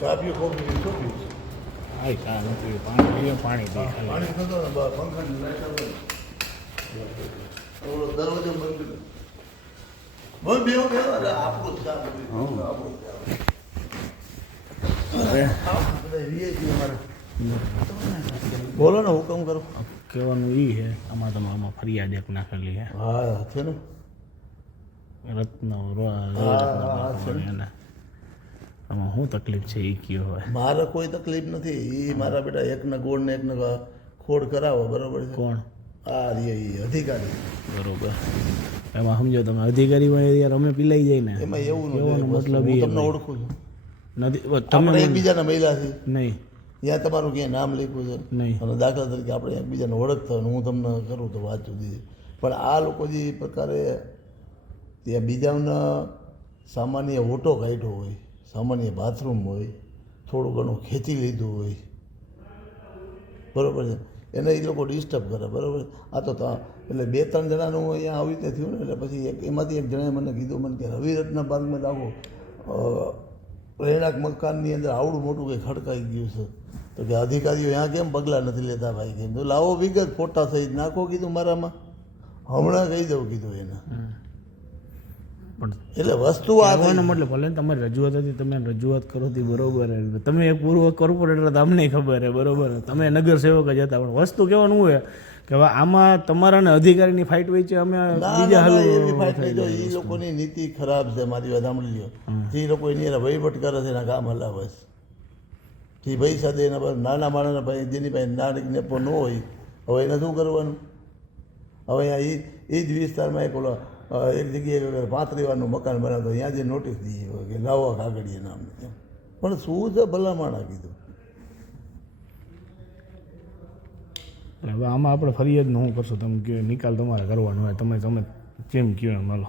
ચા પીઓ કોફી પીઓ શું પીઓ? હા ચા નથી પાણી પીએ પાણી પીએ પાણી થતો ને પંખાની લાઈટ આવે દરવાજો બંધ કરી બંધ બેવો બેવો એટલે આપણું ચા આપણું બોલો ને હુકમ કરો. કહેવાનું એ છે આમાં તમે આમાં ફરિયાદ એક નાખેલી છે હા છે ને રત્ન છે ને. એને આમાં શું તકલીફ છે એ કયો હોય મારે કોઈ તકલીફ નથી. એ મારા બેટા એકને ગોળ ને એકને ખોડ કરાવો બરોબર છે. કોણ આ રે અધિકારી બરોબર એમાં સમજો તમે અધિકારી હોય યાર અમે પીલાઈ જાય ને એમાં એવું કહેવાનો મતલબ હું એ તમને ઓળખું છું. નથી તમે તમે એકબીજાના મહિલા છે નહીં ત્યાં તમારું ક્યાંય નામ લખ્યું છે નહીં અને દાખલા તરીકે આપણે એકબીજાને ઓળખતા હોય ને હું તમને કરું તો વાત જુદી છે. પણ આ લોકો જે પ્રકારે ત્યાં બીજાના સામાન્ય ઓટો કાઢ્યો હોય, સામાન્ય બાથરૂમ હોય, થોડું ઘણું ખેંચી લીધું હોય બરાબર છે, એને એ લોકો ડિસ્ટર્બ કરે બરાબર. આ તો એટલે 2-3 જણાનું અહીંયા આવી રીતે થયું ને એટલે પછી એમાંથી એક જણાએ મને કીધું મને કે રવિરત્ન બાગમાં લાવો રહેણાંક મકાનની અંદર આવડું મોટું કંઈ ખડકાઈ ગયું છે તો કે અધિકારીઓ અહીંયા કેમ પગલાં નથી લેતા ભાઈ કીધું તો લાવો વિગત ફોટા સહિત નાખો કીધું મારામાં હમણાં કહી દઉં કીધું એને. પણ એટલે વસ્તુ આ કહેવાનો મતલબ ભલે તમારી રજૂઆત હતી તમે રજૂઆત કરો હતી બરોબર તમે એક પૂર્વ કોર્પોરેટર તમને ખબર હે બરોબર તમે નગર સેવક જ હતા પણ વસ્તુ કહેવાનું હોય કે હવે આમાં તમારા ને અધિકારીની ફાઇટ વચ્ચે અમે બીજા હાલ એવી ફાઇટ નહીં. જો એ લોકોની નીતિ ખરાબ છે. મારી વાત સાંભળી લ્યો. જે લોકો એની વહીવટ કરે છે એના કામ હલાવે છે જે ભાઈ સાથે એના પાસે નાના માણસના ભાઈ જેની પાસે નાની નેપો ન હોય હવે એને શું કરવાનું. હવે અહીંયા એ જ વિસ્તારમાં એક ઓલો એક જગ્યાએ 35 મકાન બનાવતો ત્યાં જે નોટિસ દીધી હોય કે લાવો કાગળીએ નામ એમ પણ શું છે ભલામણા કીધું. હવે આમાં આપણે ફરિયાદ ન શું કરશો તમે કહો નિકાલ તમારે કરવાનો હોય તમે જેમ કહો એમ હાલો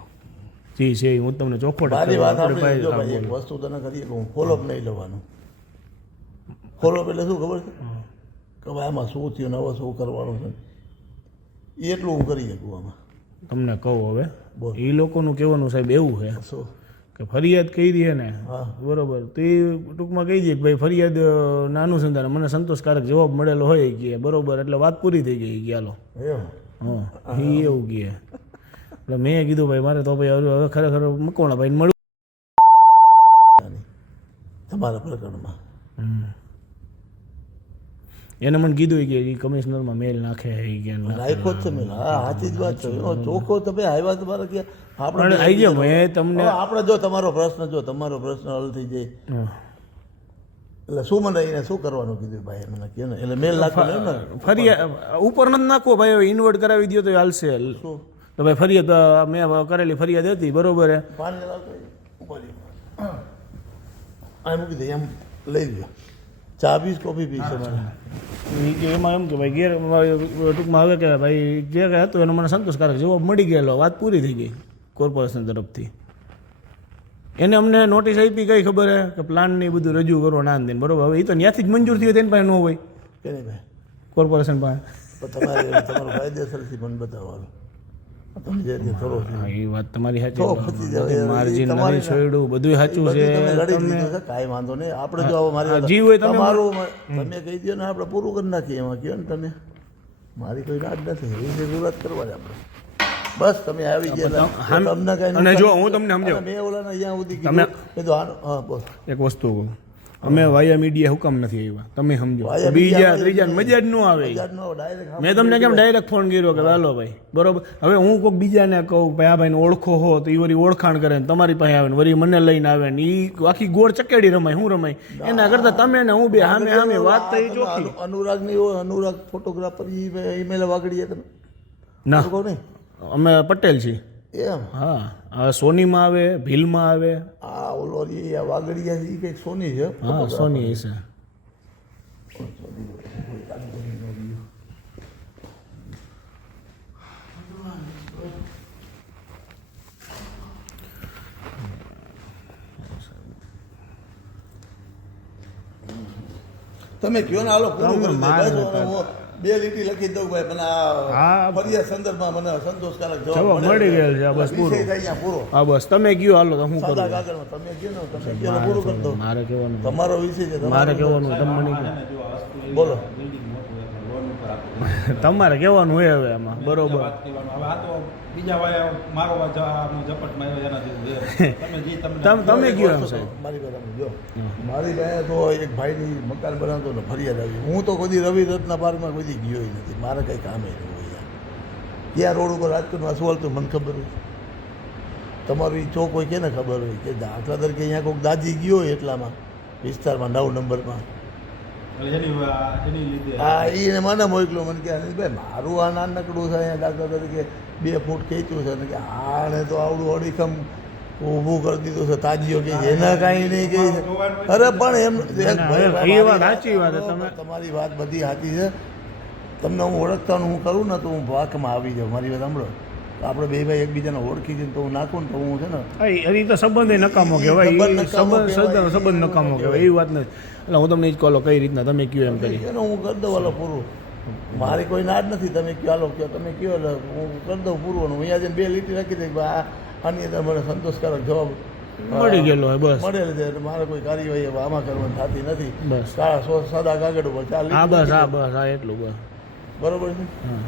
જે છે હું તમને ચોખ્ખોટ મારી વાત આપણે જો ભાઈ એક વસ્તુ તને કરીએ કે હું ફોલોઅપ નહીં લેવાનું. ફોલોઅપ એટલે શું ખબર છે કે ભાઈ આમાં શું થયું ને હવે શું કરવાનું છે એટલું હું કરી શકું આમાં. તમને કહું હવે બોલ. એ લોકોનું કહેવાનું સાહેબ એવું છે શું કે ફરિયાદ કરી છે ને હા બરોબર તો એ ટૂંકમાં કહી દઈએ કે ભાઈ ફરિયાદ ના અનુસંધાને મને સંતોષકારક જવાબ મળેલો હોય કે બરોબર એટલે વાત પૂરી થઈ ગઈ કે હાલો એમ હા એ એવું કહે એટલે મેં કીધું ભાઈ મારે તો ભાઈ હવે ખરેખર મકવાણા ભાઈ મળ્યું તમારા પ્રકરણમાં એને મને કીધું કે એ કમિશનરમાં મેલ નાખે એ કે રાખ્યો જ છે મેં. હા સાચી જ વાત છે. ચોખ્ખો તમે આવ્યા તમારે ક્યાં પણ આવી જાઓ મેં તમને આપણે જો તમારો પ્રશ્ન હલ થઈ જાય એટલે શું મને એને શું કરવાનું કીધું ભાઈ મને કહે ને એટલે મેલ નાખવાનું ને ફરિયાદ ઉપર નથી નાખવો ભાઈ ઇન્વર્ટ કરાવી દો તો હાલશે શું તો ભાઈ ફરિયાદ મેં કરેલી ફરિયાદ હતી બરોબર હે પાણી લાવતો આ મૂકી દે એમ લઈ લો. ચા પીસ કોફી પીસ મારે એમાં એમ કે ભાઈ ગેર ટૂંકમાં હવે કે ભાઈ જે કંઈ હતું એનો મને સંતોષકારક જવાબ મળી ગયેલો વાત પૂરી થઈ ગઈ કોર્પોરેશન તરફથી. એને અમને નોટિસ આપી કઈ ખબર હે કે પ્લાનને એ બધું રજૂ કરો ના દે બરોબર. હવે એ તો ત્યાંથી જ મંજૂર થયું તેની પાસે ન હોય કે નહીં ભાઈ કોર્પોરેશન પાસે તમારે તમારું કાયદેસરથી મને બતાવવાનું તમે જે રીતે કરો છો હા એ વાત તમારી તો સાચી પછી હવે માર્જિન તમારે નથી છોડ્યું બધું સાચું છે તમે લડી લીધું છે કાંઈ વાંધો નહીં. આપણે જો હવે મારી જી હોય તમે તમારું તમે કહી દો ને આપણે પૂરું કરી નાખીએ એમાં કહો ને તમે મારી કોઈ રાત નથી એ જરૂરત કરવા જ આપણે બસ તમે આવી ગયા તમને કઈ અને જો હું તમને સમજાવું મેં ઓલાને અહીંયા સુધી કીધું કીધું હા બોલ એક વસ્તુ કહું અમે વાયા મીડિયા હુકમ નથી આવ્યા તમે સમજો વાયા બીજા ત્રીજા મજા જ ન આવે ડાયરેક્ટ મેં તમને કેમ ડાયરેક્ટ ફોન કર્યો કે હાલો ભાઈ બરોબર. હવે હું કોઈક બીજાને કહું ભાઈ આ ભાઈને ઓળખો હો તો એ વળી ઓળખાણ કરે ને તમારી પાસે આવે ને વળી મને લઈને આવે ને એ આખી ગોળ ચકેડી રમાય હું રમાય એના કરતાં તમે ને હું બે સામે વાત થઈ ચોખ્ખી. અનુરાગની અનુરાગ ફોટોગ્રાફર ઈમેલ વાગડીએ તમે ના કહો નહીં અમે પટેલ છીએ એમ હા સોનીમાં આવે ભીલમાં આવે આ ઓલો આ વાગડિયા એ કંઈક સોની છે હા સોની છે તમે કયો ને હાલો પૂરું કરી દે. બસ 2 લીટી લખી દઉં ભાઈ મને આ હા. ફરિયાદ સંદર્ભમાં મને સંતોષકારક જવાબ જવાબ મળી ગયેલ છે, આ બસ પૂરું. વિષય થાય અહીંયા પૂરો હા બસ તમે કયો હાલો તો હું સાદા કરું કાગળમાં તમે કહો ને તમે કહો ને પૂરું કરી દો મારે કહેવાનું તમારો વિષય છે મારે તમારો કહેવાનું તમે મને કહો. જો આ વસ્તુ એવી બોલો. બિલ્ડિંગ મોટું એટલે લોન ઉપર આપવું તમારે કહેવાનું હોય હવે આમાં બરોબર વાત કરવાનું. હવે આ તો બીજા વાય મારો ઝપટમાં આવ્યો એના જેવું છે. તમે જે તમે કયો એમ સાહેબ મારી વાત સાંભળો. જો મારી પાસે તો એક ભાઈની મકાન બનાવતો ને ફરિયાદ આવી હું તો કોઈ રવિ રત્ન પાર્કમાં કોઈ દી ગયો નથી મારે કંઈ કામે નહીં હોય યાર. ક્યાં રોડ ઉપર રાજકોટમાં શું હાલતું મને ખબર હોય તમારું એ ચોક હોય કેને ખબર હોય કે દાખલા તરીકે અહીંયા કોઈક દાજી ગયો હોય એટલામાં વિસ્તારમાં 9 નંબરમાં એની લીધે હા એને મને મોકલો મને કે અનિલભાઈ મારું આ નાનકડું છે અહીંયા દાખલા તરીકે 2 ફૂટ ખેંચ્યું છે ને કે આને તો આવડું અડીખમ ઊભું કરી દીધું છે તાજીઓ કે એના કાંઈ નહીં કહી અરે પણ એમ એ વાત સાચી વાત છે. તમે તમારી વાત બધી સાચી છે તમને હું ઓળખતાનું હું કરું ને તો હું વાકમાં આવી જાઉં મારી વાત સાંભળો તો આપણે બે ભાઈ એકબીજાને ઓળખી જઈને તો હું નાખું ને તો હું છે ને એ તો સંબંધ નકામો કહેવાય સંબંધ એ નકામો કહેવાય. સંબંધ નકામો કહેવાય એવી વાત નથી એટલે હું તમને એ જ કહો કઈ રીતના તમે કયો એમ કરી એને હું કરી દઉં હાલો પૂરું મારી કોઈ નાડ નથી તમે કયો હાલો કયો તમે કયો એટલે હું કરી દઉં પૂરું અને હું અહીંયા જઈને 2 લીટી રાખી દઈ આ આની અંદર મને સંતોષકારક જવાબ મળી ગયેલો હોય બસ મળેલ છે એટલે મારે કોઈ કાર્યવાહી હવે આમાં કરવાની થતી નથી બસ સાદા કાગળ ઉપર 4 હા લીટી બસ હા બસ હા એટલું બસ બરોબર છે હા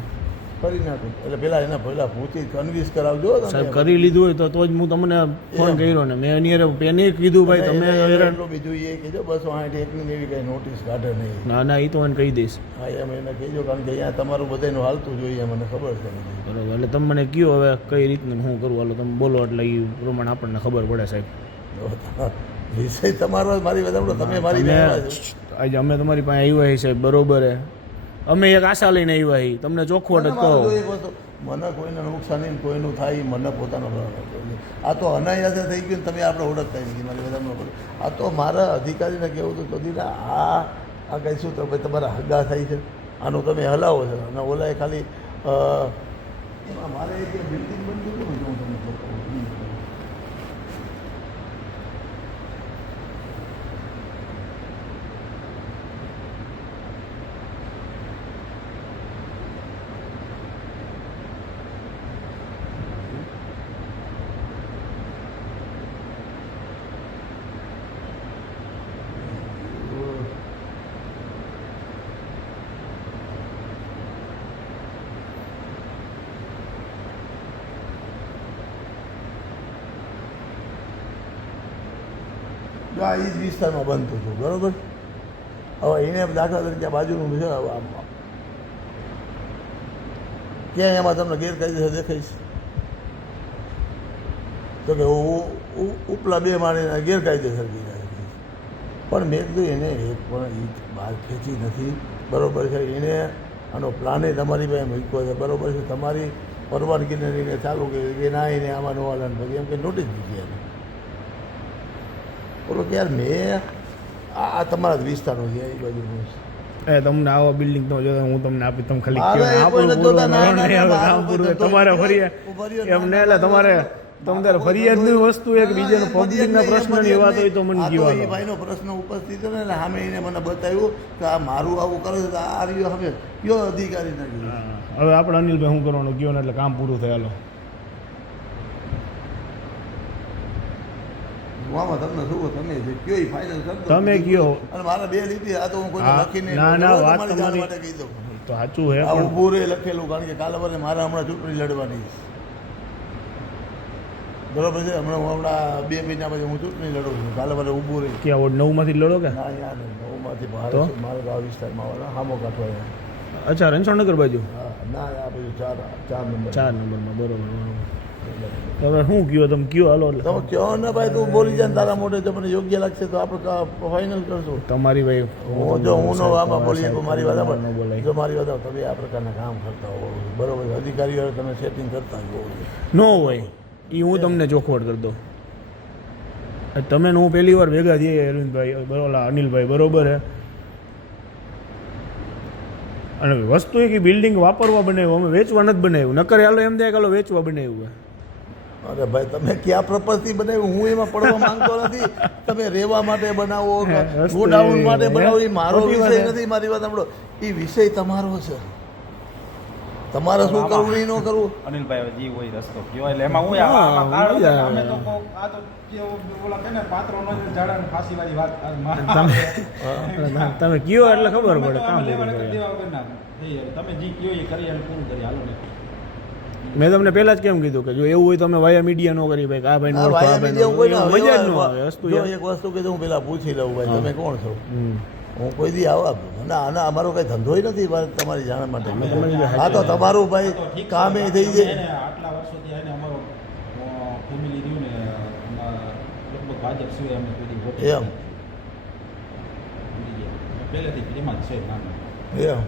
કરી નાખું એટલે પેલા એના પહેલા પૂછી કન્વિન્સ કરાવજો સાહેબ કરી લીધું હોય તો જ હું તમને ફોન કર્યો ને મેં એની હારે એને કીધું ભાઈ તમે હેરાન એટલું બીજું એ કહેજો 260 એકની એવી કઈ નોટિસ કાઢે નહીં ના ના એ તો મને કહી દઈશ હા એમ એને કહેજો કારણ કે અહીંયા તમારું બધાનું હાલતું જોઈએ મને ખબર છે બરોબર એટલે તમે મને કયો હવે કઈ રીતનું હું કરું હાલો તમે બોલો એટલે એ પ્રમાણે આપણને ખબર પડે સાહેબ વિષય તમારો મારી વાત સાંભળો, તમે મારી અમે પાસે આજે અમે તમારી પાસે આવ્યા છીએ સાહેબ બરોબર હે અમે એક આશા લઈને આવ્યા છીએ તમને ચોખવટ જ કહો મારે જો એક વસ્તુ મને કોઈને નુકસાન નહીં કોઈનું થાય ઈ મને પોતાનો આ તો અનાયાસે થઈ ગયું ને તમે આપણે ઓળખતા નથી મારી વાત સાંભળો. આ તો મારા અધિકારીને કહેવું તો કદી ના આ કંઈ શું તો ભાઈ તમારા હગા થાય છે આનું તમે હલાવો છો અને ઓલાએ ખાલી એમાં મારે એક બિલ્ડિંગ બનતું હતું ને હું તમને કહું. આ એ જ વિસ્તારમાં બનતું હતું બરાબર. હવે એને દાખલા તરીકે આ બાજુનું છે ક્યાંય એમાં તમને ગેરકાયદેસર દેખાઈશ તો કે ઉપલા 2 માળીના ગેરકાયદેસર કીધા પણ મેં કીધું એને એક પણ ઈટ બહાર ખેંચી નથી બરાબર છે. એને આનો પ્લાને તમારી પાસે મૂક્યો છે બરાબર છે. તમારી પરવાનગીને લઈને ચાલુ કર્યું કે ના એને આમાં નો હાલન પછી એમ કે નોટિસ દીધી એને બોલો કે યાર મેં આ તમારા જ વિસ્તારનો છે એ બાજુનું એ તમને આવા બિલ્ડિંગ તો જોતા હું તમને આપી તમે ખાલી અરે, કહો ને, એ કોઈ આપણું નથી જોતા. ના, પૂરું ના, નહીં આવે, ના, કામ ના, પૂરું કોઈ તમારે નથી. ફરિયાદ ઉભા રહ્યો, એમ ને એટલે તમારે તમારે ફરિયાદની વસ્તુ એક બીજાનો પબ્લિકના પ્રશ્નની વાત હોય તો મને આ તો કહેવાનો એ ભાઈનો પ્રશ્ન ઉપસ્થિત હતો ને એટલે સામે એને મને બતાવ્યું કે આ મારું આવું કરે છે તો આ રહ્યો હવે કયો અધિકારી ના કીધું હા. હવે આપણે અનિલભાઈ શું કરવાનું કયો ને એટલે કામ પૂરું થાય હાલો આમાં તમને શું તમે જે કયો એ ફાઇનલ કરી દો તમે કયો અને મારા 2 લીટી આ તો હું કોઈને હા, લખીને ના, ના, વાત તમારી જાણ તમારી- માટે કહી દઉં તો સાચું હે આ પણ ઊભું રે લખેલું કારણ કે કાલે વરે મારે હમણાં ચૂંટણી લડવાની છે બરોબર છે હમણાં 2 મહિના પછી હું ચૂંટણી લડું છું કાલે વરે ઊભું રહી ક્યાં વોર્ડ 9 માંથી લડો કે ના યાર નવમાંથી બહાર તો? છે. મારા ગામ વિસ્તારમાં વાળા હામો કાઢવા આવ્યા. અચ્છા રણછોડનગર બાજુ હા ના આ બધું 4 નંબર 4 નંબરમાં બરોબર હવે શું કયો તમે કયો હાલો એટલે તમે કહો ને ભાઈ તું બોલી જાય ને તારા મોઢે જો મને યોગ્ય લાગશે તો આપણે ફાઇનલ કરશું તમારી ભાઈ હું જો હું નો આમાં બોલીએ તો મારી વાત ન સાંભળ. બોલાય જો મારી વાત સાંભળ, તમે આ પ્રકારના કામ કરતા હો બરોબર છે. અધિકારીઓ તમે સેટિંગ કરતા જ હોવો જોઈએ. નો હોય એ હું તમને ચોખવટ કરી દઉં તમે ને હું પહેલી વાર ભેગા થઈએ અરવિંદભાઈ બરોબર અનિલભાઈ બરોબર હે અને વસ્તુ એ કે બિલ્ડિંગ વાપરવા બનાવ્યું અમે વેચવા નથી બનાવ્યું નકર હાલો એમ થાય કે હાલો વેચવા બનાવ્યું હે અરે ભાઈ તમે ક્યાં પ્રપત્તિ બનાવી હું એમાં પડવા માંગતો નથી. તમે રહેવા માટે બનાવો કે વસ્તુ ગોડાઉન એ- માટે બનાવો એ મારો ખોટી વાત વિષય છે. નથી. મારી વાત સાંભળો, એ વિષય તમારો છે. તમારે શું કરવું એ ન કરવું. અનિલભાઈ હવે જી હોય રસ્તો કયો એટલે એમાં હું હા, આમાં કારણ મજા કે અમે આવે. તો આ તો કેવું ઓલા કે ને પાત્રો ન જાડા ફાંસી વાળી વાત તમે કયો એટલે ખબર પડે કામ લેવા પૂરું નકર કરે. દેવા વગર ના થઈ હવે. તમે જી કયો એ કરી અને પૂરું કરી હાલો ને. મેં તમને પહેલા જ કેમ કીધું કે જો એવું હોય તો અમે વાયા મીડિયા નો કરી ભાઈ કે આ ભાઈ આ નો વાયા મીડિયા કોઈ ના મજા જ ન હોય. આવે વસ્તુ જો યાર. એક વસ્તુ કીધું હું પેલા પૂછી લઉં ભાઈ તમે કોણ છો. હમ. હું કોઈ દી આવા ના અમારો કઈ ધંધોય નથી તમારી જાણ માટે. તમારી જે આ તો તમારું ભાઈ તો ઠીક છે. કામે થઈ અમે જાય. એને આટલા વર્ષોથી એને અમારો ફેમિલી રહ્યું ને લગભગ ભાજપ સિવાય અમે કોઈ દી વોટ એમ ભૂલી ગયા. પહેલેથી પ્રેમમાં જ છે નાના. એમ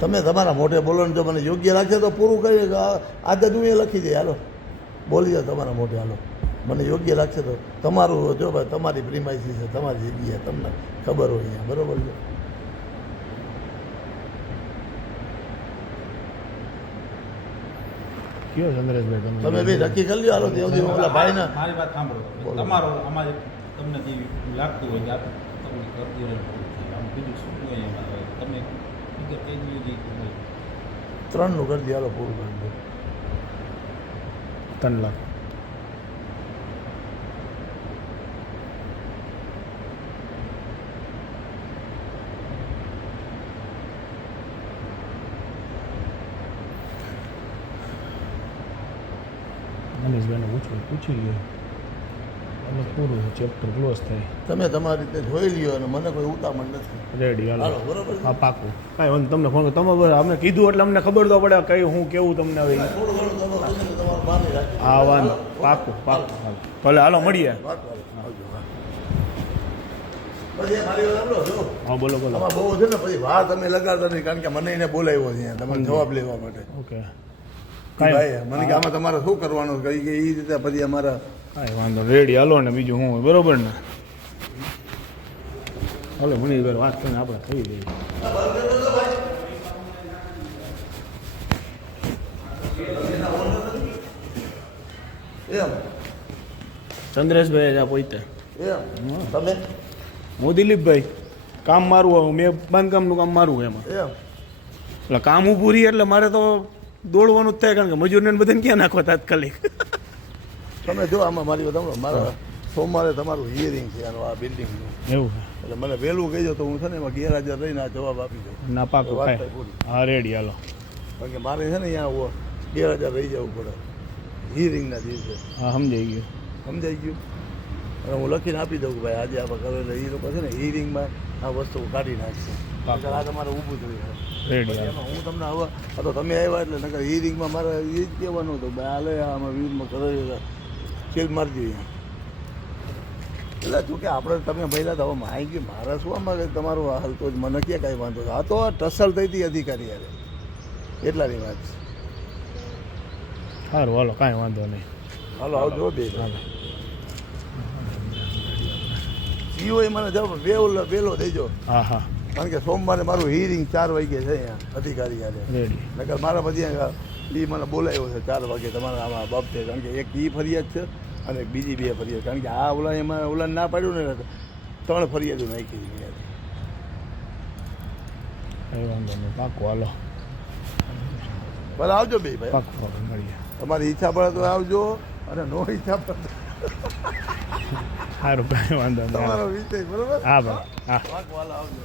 તમે તમારા મોઢે બોલો ને જો મને યોગ્ય લાગશે તો પૂરું કરી આજે હું એ લખી દે. હાલો બોલી જાઓ તમારા મોઢે. હાલો મને યોગ્ય લાગશે તો તમારું જો ભાઈ તમારી પ્રિમાઇસી છે, તમારી જગ્યા તમને ખબર હોય અહીંયા બરોબર છે. કયો ચંદ્રેશભાઈ તમે બી નક્કી કરી લ્યો. હાલો દેવદી ઓલા ભાઈને મારી વાત સાંભળો. બોલો. તમારો અમારે તમને જે લાગતું હોય કે આ તમને કરતી રહે આમ બીજું શું હોય એમાં હવે તમે ફિગર કઈ દીધી હોય 3નું કરી દે. હાલો પૂરું કરી દે. 3 લાખ. મનીષભાઈને પૂછી લ્યો એટલે પૂરું ચેપ્ટર ક્લોઝ થાય. તમે તમારી રીતે જોઈ લ્યો અને મને કોઈ ઉતામળ નથી. રેડી હાલો. હાલો બરોબર છે. હા પાકું કાંઈ વાંધો તમને ફોન તમે અમને કીધું એટલે અમને ખબર તો પડે કઈ હું કેવું તમને હવે. થોડું ઘણું તમે તમારા બાને રાખજો. હા વાંધો પાકું પાકું હાલો. ભલે હાલો મળીએ. વાત કરો. આવજો. હા. પછી મારી વાત સાંભળો જો. હા બોલો બોલો. આમાં બહુ છે ને પછી વાર તમે લગાડતા નહીં કારણ કે મને એને બોલાવ્યો છે અહીંયા તમારે જવાબ લેવા માટે. ઓકે ઈ ભાઈ મને કે આમાં તમારે શું કરવાનું છે? કે એ રીતે પછી અમારા કાંઈ વાંધો નહીં. રેડી હાલો ને બીજું હું બરોબર ને. હાલો મનીષભાઈ વાત કરીને આપણે થઈ ગઈ. એમ ચંદ્રેશભાઈ આ પોતે એમ તમે હું દિલીપભાઈ કામ મારું હોય મેં બાંધકામનું કામ મારું એમાં એમ એટલે કામ ઊભું રહી એટલે મારે તો દોડવાનું જ થાય કારણ કે મજૂરને બધાને ક્યાં નાખવા તાત્કાલિક. તમે જો આમાં મારી વાત સાંભળો. મારા સોમવારે તમારું હિયરિંગ છે આનું આ બિલ્ડિંગનું. એવું એટલે મને વહેલું કહેજો તો હું છે ને એમાં ગેરહાજર રહીને આ જવાબ આપી દઉં. ના પાકું વાત કાંઈ થાય પૂરી. હા રેડી હાલો. કારણ કે મારે છે ને અહીંયા ગેરહાજર રહી જવું પડે હિયરિંગના દિવસે. હા સમજાઈ ગયું. સમજાઈ ગયું? અને હું લખીને આપી દઉં કે ભાઈ આજે આપણે કરો એટલે એ લોકો છે ને હિયરિંગમાં આ વસ્તુ કાઢી નાખશે. નકર આ તમારે ઊભું થયું છે. રેડી પછી હાલો. એમાં હું તમને હવે આ તો તમે આવ્યા એટલે નકર હિયરિંગમાં મારે એ જ કહેવાનું હતું ભાઈ હાલે આમાં વિરુદ્ધમાં કરો સીલ મારજો અહીંયા. એટલે જોકે આપણે તમે મહિલા તો હવે માઈ ગયું મારે શું આમાં તમારું હાલ તો જ મને ક્યાં કાંઈ વાંધો છે. આ તો ટસલ થઈ હતી અધિકારી યારે એટલાની વાત છે. સારું હાલો કાંઈ વાંધો નહીં. હાલો આવજો બે હાલો. સીઓ મને જવાબ વહેલો દેજો હા હા કારણ કે સોમવારે મારું હિયરિંગ 4 વાગે છે અહીંયા અધિકારી યારે. રેડી. નકર મારા પછી એ મને બોલાવ્યો છે 4 વાગે તમારા આમાં બાબતે કારણ કે એક ઈ ફરિયાદ છે અને એક બીજી 2 ફરિયાદ કારણ કે આ ઓલા એમાં ઓલા ના પાડ્યું ને 3 ફરિયાદો નાખી દીધી. કંઈ વાંધો નહીં પાકું હાલો. ભલે આવજો બે ભાઈ. પાકું પાકું મળીએ. તમારી ઈચ્છા પડે તો આવજો અને નો ઈચ્છા પડે સારું કાંઈ વાંધો નહીં. તમારો વિષય બરોબર. હા ભાઈ હા. પાકું હાલો આવજો.